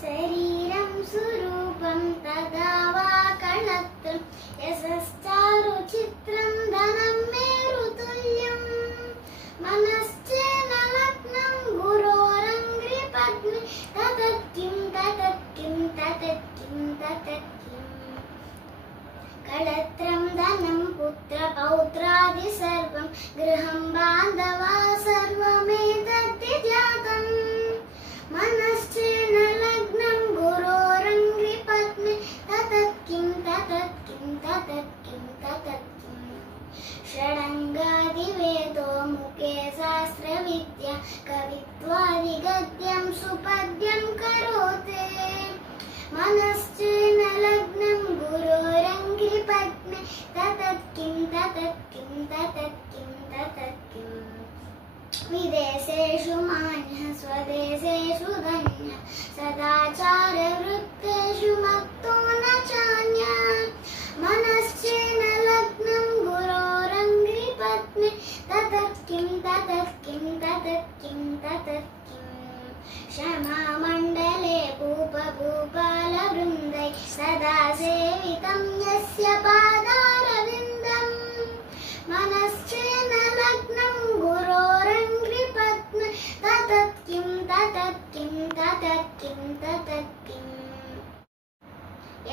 शरीरं सुरूपं तदा वा कळत्रं यशश्चारुचित्रं धनं मेरुतुल्यं मनश्चेन लग्नं गुरोरङ्घ्रिपद्मे ततत्किं ततत्किं ततत्किं ततत्किं कळत्रं धनं पुत्रपौत्रादि सर्वं गृहं बान्धवा सर्वमेतद्धि जातम् मनश्चेन लग्नं गुरोरङ्घ्रिपद्मे ततत्किं ततत्किं ततत्किं ततत्किं षडङ्गादिवेदो मुखे शास्त्रविद्या कवित्वादिगद्यं सुपद्यं करोते मनश्चेन लग्नं गुरोरङ्घ्रिपद्मे ततत्किं ततत्किं ततत्किं ततत्किं विदेशेषु मान्यः स्वदेशेषु धन्यः सदाचारवृत्तेषु मत्तो न चान्यः मनश्चेन लग्नं गुरोरङ्घ्रिपद्मे ततत्किं ततत्किं ततत्किं ततत्किं क्षमामण्डले भूपभूपालवृन्दैः सदा सेवितं यस्य पादारविन्दम् मनश्चेन लग्नं गुरोरङ्घ्रिपद्मे ततत्किं ततत्किं ततत्किं ततत्किं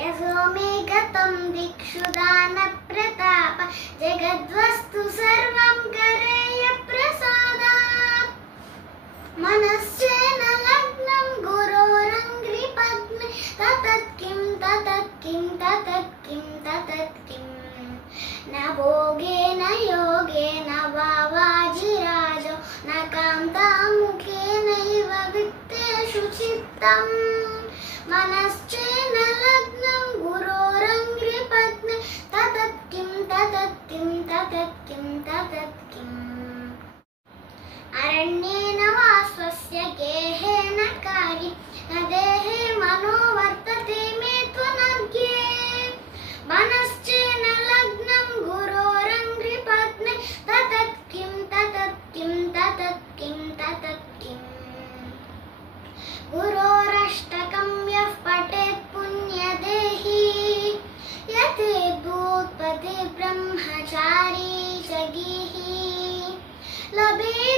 यशो मे गतं दिक्षु दानप्रताप जगद्वस्तु सर्वं करेय प्रसादात् मनश्चेन लग्नं गुरोरङ्घ्रिपद्मे ततत्किं ततत्किं ततत्किं ततत्किं न भोगेन योगेन वा वाजिराजो न कान्तामुखेनैव वित्तेषु चित्तम् मनश्चेन लग्नं गुरोरङ्घ्रिपद्मे ततत्किं ततत्किं ततत्किं ततत्किम् अरण्येन वा स्वस्य गेहेन कार्ये न देहे मनो वर्तते मे त्वनर्घ्ये मनश्चेन लग्नं गुरोरङ्घ्रिपद्मे ततत्किं ततत्किं ततत्किं ततत्किम् गुरोरष्टकं यः पठेत् पुण्यदेही यथेद्भूत्पदे ब्रह्मचारी च गीः लभेत्